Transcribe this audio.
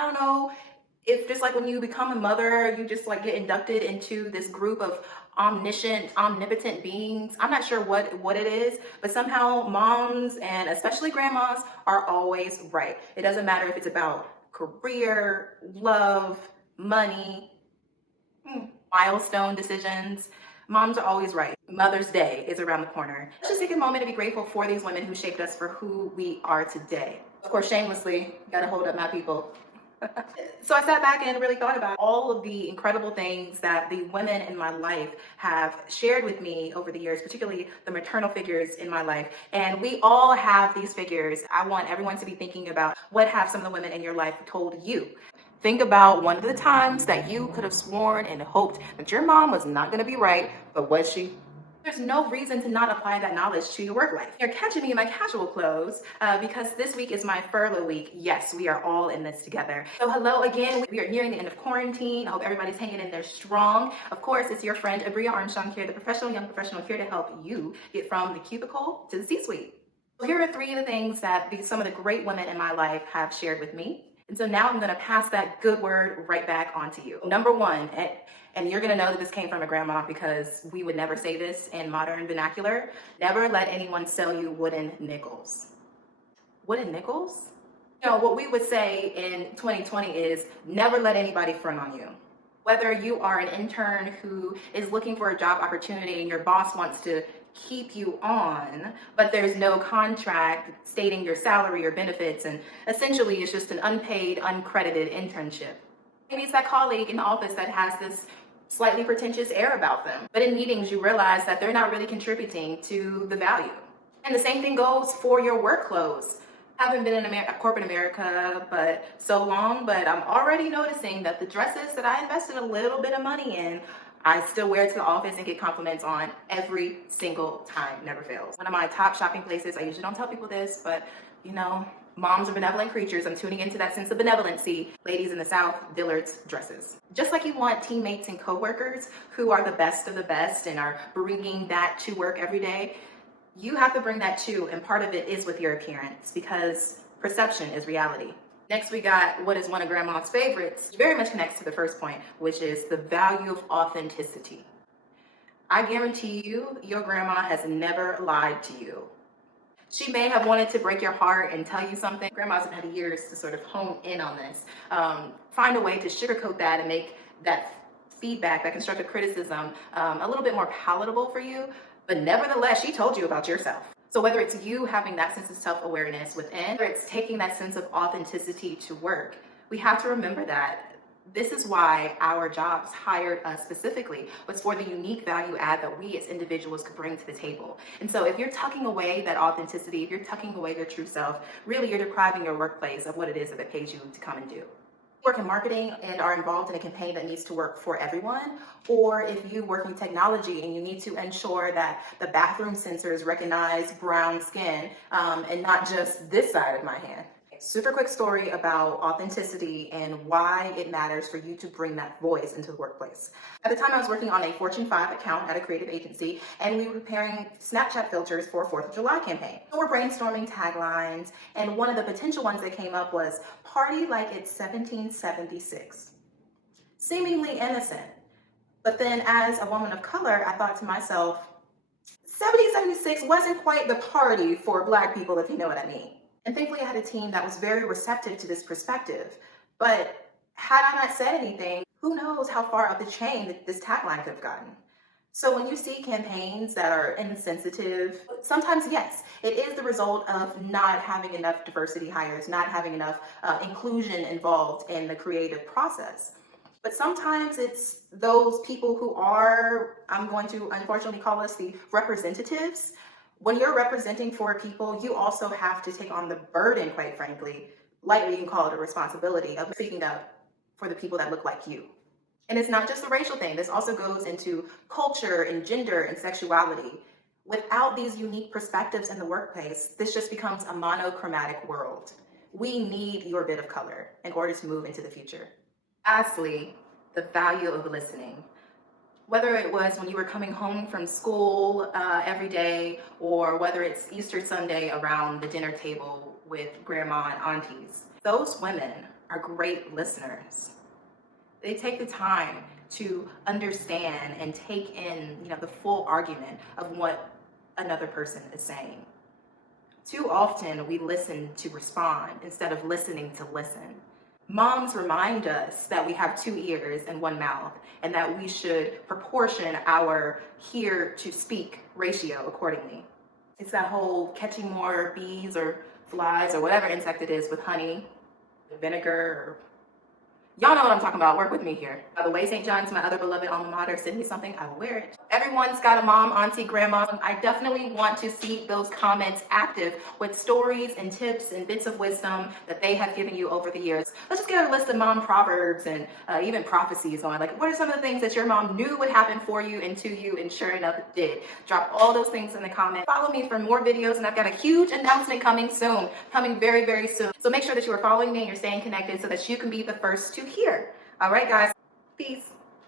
I don't know if just like when you become a mother, you just like get inducted into this group of omniscient, omnipotent beings. I'm not sure what it is, but somehow moms and especially grandmas are always right. It doesn't matter if it's about career, love, money, milestone decisions. Moms are always right. Mother's Day is around the corner. Let's just take a moment to be grateful for these women who shaped us for who we are today. Of course, shamelessly, gotta hold up my people. So I sat back and really thought about all of the incredible things that the women in my life have shared with me over the years, particularly the maternal figures in my life. And we all have these figures. I want everyone to be thinking about what have some of the women in your life told you. Think about one of the times that you could have sworn and hoped that your mom was not going to be right, but was she? There's no reason to not apply that knowledge to your work life. You're catching me in my casual clothes because this week is my furlough week. Yes, we are all in this together. So hello again. We are nearing the end of quarantine. I hope everybody's hanging in there strong. Of course, it's your friend Abrea Armstrong here, the professional young professional here to help you get from the cubicle to the C-suite. So here are three of the things that some of the great women in my life have shared with me. And so now I'm going to pass that good word right back onto you. Number one, and you're going to know that this came from a grandma because we would never say this in modern vernacular. Never let anyone sell you wooden nickels. Wooden nickels? You know, what we would say in 2020 is never let anybody front on you. Whether you are an intern who is looking for a job opportunity and your boss wants to keep you on, but there's no contract stating your salary or benefits, and essentially it's just an unpaid, uncredited internship. Maybe it's that colleague in the office that has this slightly pretentious air about them, but in meetings you realize that they're not really contributing to the value. And the same thing goes for your work clothes. I haven't been in corporate America but so long, but I'm already noticing that the dresses that I invested a little bit of money in, I still wear it to the office and get compliments on every single time, never fails. One of my top shopping places, I usually don't tell people this, but you know, moms are benevolent creatures. I'm tuning into that sense of benevolency. Ladies in the South, Dillard's dresses. Just like you want teammates and coworkers who are the best of the best and are bringing that to work every day, you have to bring that too, and part of it is with your appearance because perception is reality. Next, we got what is one of grandma's favorites, very much connects to the first point, which is the value of authenticity. I guarantee you, your grandma has never lied to you. She may have wanted to break your heart and tell you something. Grandmas have had years to sort of hone in on this. Find a way to sugarcoat that and make that feedback, that constructive criticism, a little bit more palatable for you. But nevertheless, she told you about yourself. So whether it's you having that sense of self-awareness within, or it's taking that sense of authenticity to work, we have to remember that this is why our jobs hired us specifically, was for the unique value add that we as individuals could bring to the table. And so if you're tucking away that authenticity, if you're tucking away your true self, really you're depriving your workplace of what it is that it pays you to come and do. Work in marketing and are involved in a campaign that needs to work for everyone, or if you work in technology and you need to ensure that the bathroom sensors recognize brown skin and not just this side of my hand. Super quick story about authenticity and why it matters for you to bring that voice into the workplace. At the time, I was working on a Fortune 5 account at a creative agency, and we were preparing Snapchat filters for a 4th of July campaign. So we're brainstorming taglines, and one of the potential ones that came up was, "Party like it's 1776. Seemingly innocent. But then as a woman of color, I thought to myself, 1776 wasn't quite the party for Black people, if you know what I mean. And thankfully I had a team that was very receptive to this perspective. But had I not said anything, who knows how far up the chain that this tagline could have gotten. So when you see campaigns that are insensitive, sometimes yes, it is the result of not having enough diversity hires, not having enough inclusion involved in the creative process. But sometimes it's those people who are, I'm going to unfortunately call us the representatives. When you're representing for people, you also have to take on the burden, quite frankly, lightly you can call it a responsibility, of speaking up for the people that look like you. And it's not just a racial thing. This also goes into culture and gender and sexuality. Without these unique perspectives in the workplace, this just becomes a monochromatic world. We need your bit of color in order to move into the future. Lastly, the value of listening. Whether it was when you were coming home from school every day, or whether it's Easter Sunday around the dinner table with grandma and aunties, those women are great listeners. They take the time to understand and take in, the full argument of what another person is saying. Too often we listen to respond instead of listening to listen. Moms remind us that we have 2 ears and 1 mouth, and that we should proportion our hear to speak ratio accordingly. It's that whole catching more bees or flies or whatever insect it is with honey, vinegar, or y'all know what I'm talking about. Work with me here. By the way, St. John's, my other beloved alma mater, send me something, I will wear it. Everyone's got a mom, auntie, grandma. I definitely want to see those comments active with stories and tips and bits of wisdom that they have given you over the years. Let's just get a list of mom proverbs and even prophecies on, like, what are some of the things that your mom knew would happen for you and to you, and sure enough, it did. Drop all those things in the comments. Follow me for more videos, and I've got a huge announcement coming soon, coming very, very soon. So make sure that you are following me and you're staying connected so that you can be the first to hear. All right, guys. Peace.